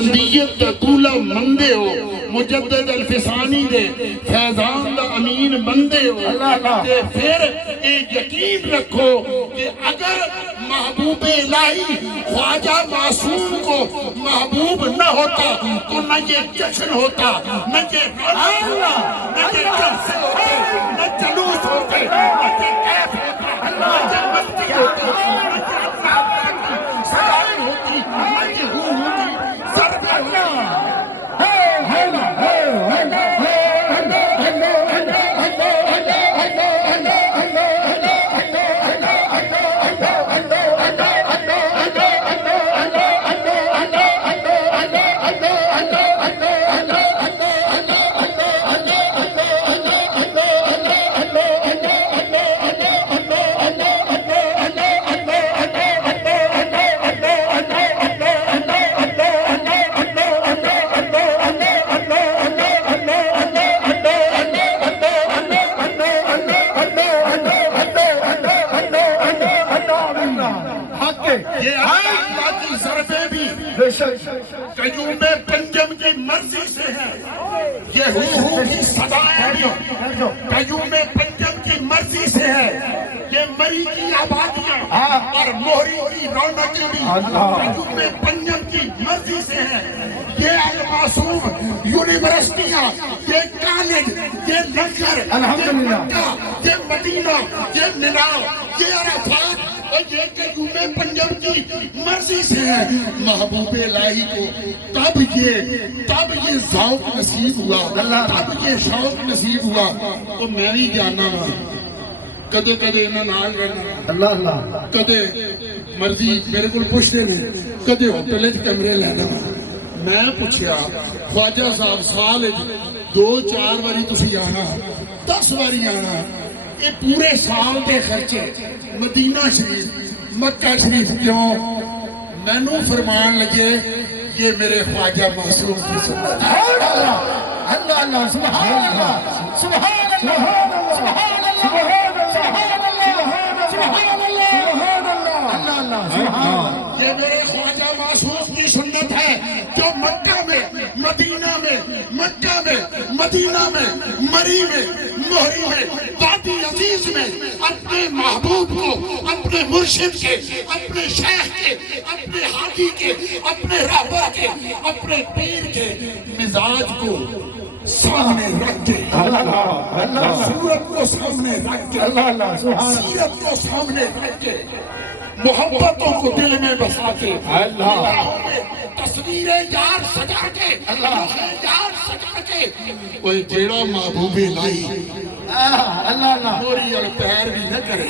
نقشبندیت دا دولا مندے ہو مجدد الفسانی دے فیضان دا امین بندے ہو تے پھر ایک یقین رکھو کہ اگر محبوب الہی خواجہ معصوم کو محبوب نہ ہوتا تو نہ یہ جشن ہوتا نہ یہ رونق ہوتا نہ یہ جلسے ہوتے نہ جلوس ہوتے نہ یہ کیف ہوتا نہ یہ مستی ہوتی نہ یہ سرائی ہوتی نہ یہ ہوتی ضرب ہوتی قیوم پنجم کی مرضی سے ہے یہ ہو کی صدائیں بھی قیوم پنجم کی مرضی سے ہے یہ مری کی آبادیاں اور موہری کی رونقیں بھی قیوم پنجم کی مرضی سے ہے یہ المعصوم یونیورسٹیاں یہ کالج یہ لشکر یہ مکہ یہ مدینہ یہ منا یہ عرفات اور یہ قیوم پنجم کی مرضی سے ہے محبوب الہی کو تب یہ ذوق نصیب ہوا تب یہ شوق نصیب ہوا تو میں نہیں جانا کدے کدے انہاں نال رہنا کدے مرضی میرے کو پوچھتے نے کدے ہوٹل وچ کمرے لینا میں پوچھیا خواجہ صاحب سال 2-4 واری تسی آنا 10 واری آنا یہ پورے سال کے خرچے مدینہ شریف مکہ شریف کیوں میں نو فرمان لگے یہ میرے خواجہ معصوم کی سنت ہے اللہ اللہ سبحان اللہ سبحان اللہ سبحان اللہ سبحان اللہ یہ میرے خواجہ معصوم کی سنت ہے جو مکہ میں مدینہ میں مکہ میں مدینہ میں مری میں موہری میں وادی عزیز میں اپنے محبوب کو اپنے مرشد کے اپنے شیخ کے اپنے حاجی کے اپنے رہبر کے اپنے پیر کے مزاج کو سامنے رکھ کے صورت کو سامنے رکھ کے سیرت کو سامنے رکھ کے محبتوں کو دل میں بسا کے تصویریں یار سجا کے یار سجا کے کوئی جیڑا محبوب لائی موری اور پیر بھی نہ کرے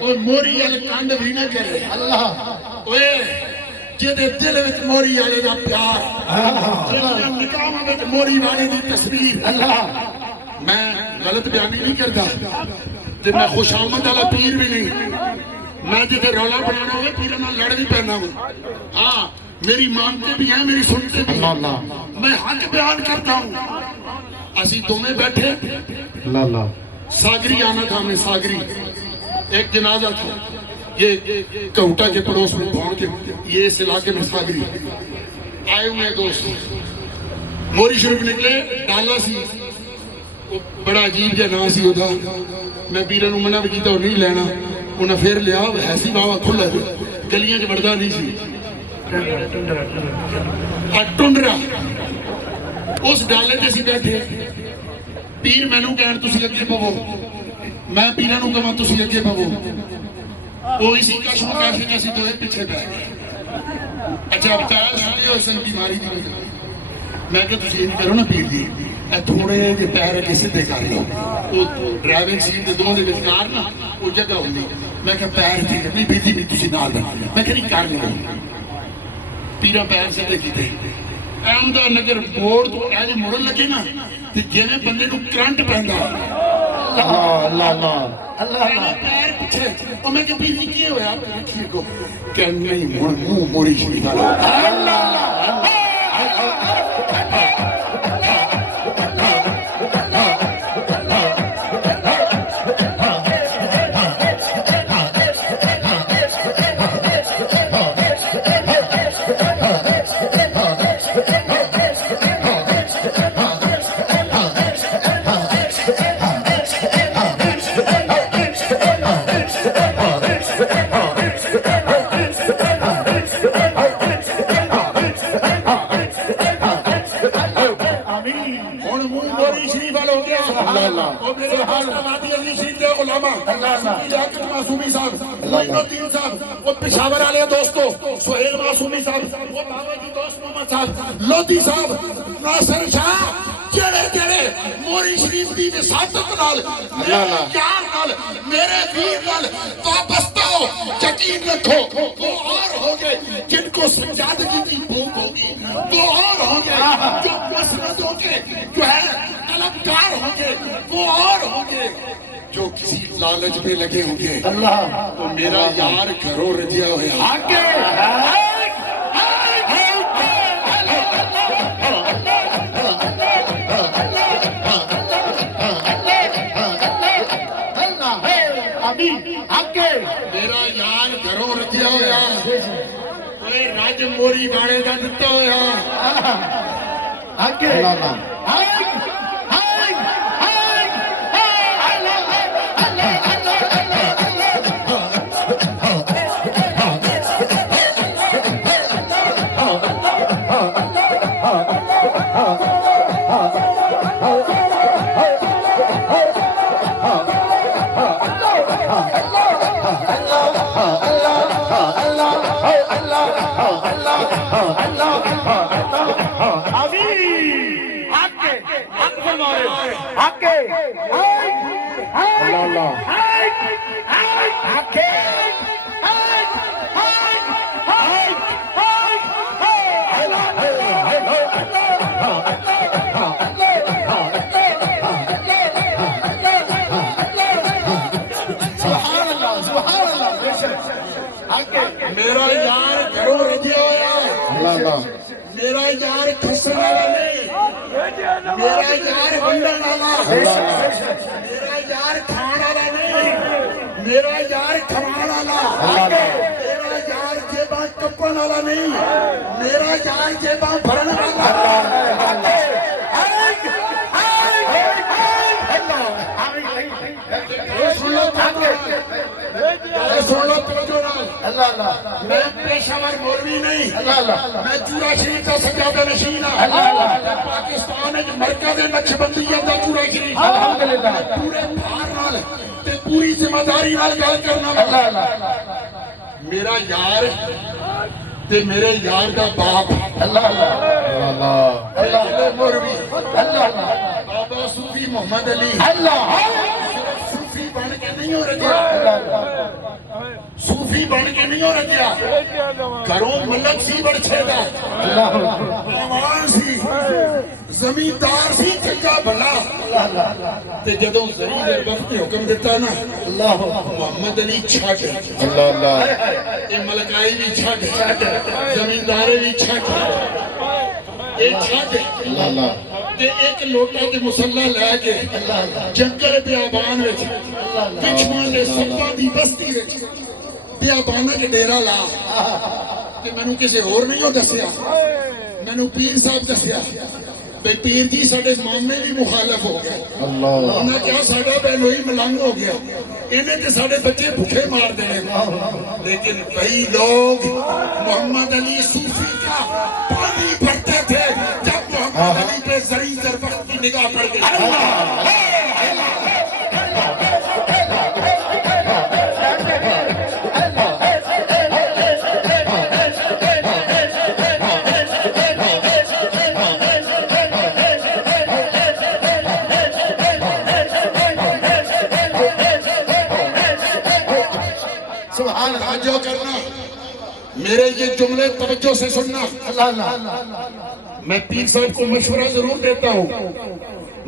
اور موری الکانڈ بھی نہ کرے اللہ جدے دل وچ موری والے دا پیار جدے نکاح وچ موری والے دی تصویر اللہ میں غلط بیانی نہیں کرتا تے میں خوش آمد والا پیر بھی نہیں میں جدے رولا بنانا ہوئے پیر نال لڑ بھی پہنا ہوں ہاں میری مانتے بھی ہیں میری سنتے بھی ہیں میں حق بیان کرتا ہوں اسی دونوں بیٹھے ساگری آنا تھا ہمیں ساگری ایک جنازہ تھا یہ کوٹا کے پڑوس میں پہنچ کے یہ اس علاقے میں ساگری آئے ہوئے دوست موری شریف نکلے ڈالا سی بڑا عجیب جا نام سی ہوتا میں پیرہ نو منع بھی کیتا اور نہیں لینا انہیں پھر لیا ایسی باوا کھلا گلیاں جو بڑھدا نہیں سی ٹنڈرا اس ڈالے جیسی بیٹھے پیر میں نو کہن تسی اگے پو میں پیرہ نو کہاں تسی اگے پو وہ اسی کشم کیسے کیسی دوئے پیچھے بہ گئے اچھا اب پیر سنے ہو سن بیماری دی وجہ میں کہ تسی نہیں کرو نا پیر دی اے تھوڑے جے پیر کے سدھے کر لو وہ ڈرائیونگ سیٹ دے دونوں دے وچکار نا وہ جگہ ہوندی میں کہ پیر ٹھیک اپنی بیٹی بھی تسی نال میں کہ نہیں کر لو پیرہ پیر سدھے کیتے احمدہ نگر موڑ تو ایجے موڑ لگے نا تے جیویں بندے کو کرنٹ پیندا پیر پیچھے اور میں کہ بیوی کیے ہوئے آپ رکھیے کو کہ نہیں منہ موری شریف پشاور والے دوستو سہیل معصومی صاحب وہ بابا جی دوست محمد صاحب لودھی صاحب ناصر شاہ جڑے جڑے موری شریف دی وساطت نال میرے یار نال میرے ویر نال وابستہ ہو یقین رکھو وہ اور ہوگے جن کو سجادگی کی بھوک ہوگی وہ اور ہوگے جو مسندوں کے جو ہے طلبگار ہوگے وہ اور ہوگے جو کسی لالچ پہ لگے ہوں گے تو میرا یار گھروں رجیا ہوئے آگے میرا یار گھروں رجیا ہویا راج موری باڑے کا دتا ہویا آگے میرا یار گھروں رجیا ہویا میرا یار کھسن والا نہیں میرا یار ونڈن والا میرا یار کھان والا نہیں میرا یار کھمان والا میرا یار جیباں کپن والا نہیں میرا یار جیباں بھرن والا میں پیشاور مولوی نہیں میں چورا شریف کا سجادہ نشین پاکستان مرکز نقشبندیت کا چورا شریف پورے بھار نال تے پوری ذمہ داری نال گل کرنا میرا یار تے میرے یار دا باپ مولوی بابا صوفی محمد علی صوفی بن کے نہیں ہو رہا صوفی بن کے نہیں ہو رہا گھروں ملک سی بڑھے دا آوان سی زمیندار سی چنگا بھلا تے جدوں زمین دے وقت حکم دیتا نا محمد علی چھٹ اے ملکائی بھی چھٹ زمیندارے بھی چھٹ اے چھٹ تے ایک لوٹا تے مسلح لے کے جنگل بیابان وچ پچھواں دے سپاں دی بستی وچ بیابانہ کے ڈیرا لا تے مینوں کسے اور نہیں ہو دسیا مینوں پیر صاحب دسیا بے پیر جی ساڑھے مامنے بھی مخالف ہو گئے انہاں کیا ساڑھا بہنوئی ملنگ ہو گیا انہیں کہ ساڑھے بچے بھوکے مار دینے لیکن کئی لوگ محمد علی صوفی کا پانی بھرتے تھے جب محمد علی پہ زری زربخت کی نگاہ پڑ گئی جو کرنا میرے یہ جملے توجہ سے سننا میں پیر صاحب کو مشورہ ضرور دیتا ہوں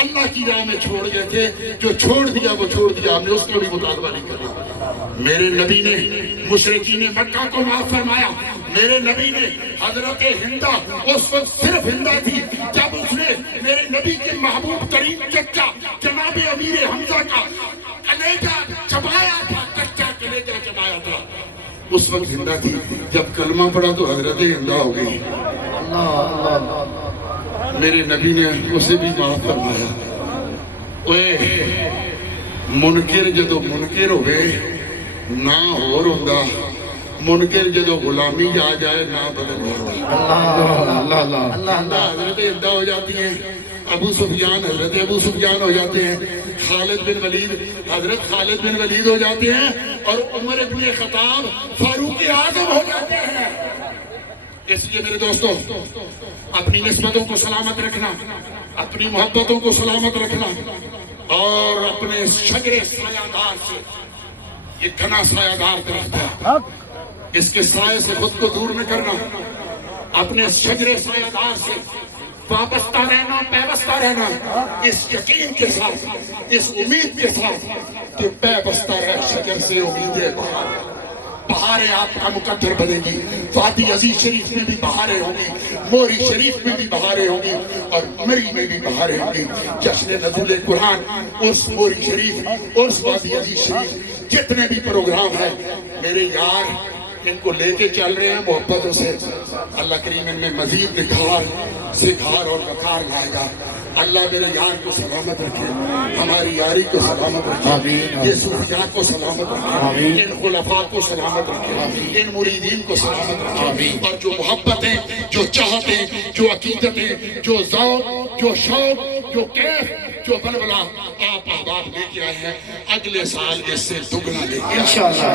اللہ کی راہ میں چھوڑ گئے تھے، جو چھوڑ دیا وہ چھوڑ دیا، ہم نے اس کا بھی مطالبہ نہیں کرنا۔ میرے نبی نے مشرکین مکہ کو معاف فرمایا۔ میرے نبی نے حضرت ہندہ، اس وقت صرف ہندہ تھی، جب اس نے میرے نبی کے محبوب ترین چچا جناب امیر حمزہ کا کلیجہ چبایا تھا، کچا کلیجہ چبایا تھا، اس وقت ہندہ تھی۔ جب کلمہ پڑھا تو حضرت ہندہ ہو گئی۔ میرے نبی نے اسے بھی معاف فرمایا۔ منکر جدو منکر ہوئے نہ ہو رہا، منکر جدو غلامی آ جائے نہ بدل جاتا۔ حضرت ہندہ ہو جاتی ہیں، ابو سفیان حضرت ابو سفیان ہو جاتے ہیں، خالد بن ولید حضرت خالد بن ولید ہو جاتے ہیں، اور عمر بن خطاب فاروق اعظم ہو جاتے ہیں۔ اس لیے میرے دوستوں، اپنی نسبتوں کو سلامت رکھنا، اپنی محبتوں کو سلامت رکھنا، اور اپنے شجر سایہ دار سے، یہ گھنا سایہ دار درخت ہے، اس کے سائے سے خود کو دور نہ کرنا، اپنے شجر سایہ دار سے وابستہ رہنا، پیوستہ رہنا، اس یقین کے ساتھ، اس امید کے ساتھ کہ پیوستہ رہ شجر سے امیدیں بہاریں آپ کا مقدر بنے گی۔ وادی عزیز شریف میں بھی بہاریں ہوں گی، موری شریف میں بھی بہاریں ہوں گی، اور مری میں بھی بہاریں ہوں گی۔ جشن نزول قرآن، اس موری شریف، اس وادی عزیز شریف، جتنے بھی پروگرام ہیں، میرے یار ان کو لے کے چل رہے ہیں محبتوں سے۔ اللہ کریم ان میں مزید نکھار، سکھار اور وقار لائے گا۔ اللہ میرے یار کو سلامت رکھے، ہماری یاری کو سلامت رکھے، یہ صوفیات کو سلامت رکھے، ان خلفاء کو سلامت رکھے، ان مریدین کو سلامت رکھے، اور جو محبتیں، جو چاہتیں، جو عقیدتیں، جو ذوق، جو شوق، جو کیف، جو بلبلا آپ احباب لے کے آئے ہیں، اگلے سال اس سے دگنا لے کے آئے۔ انشاءاللہ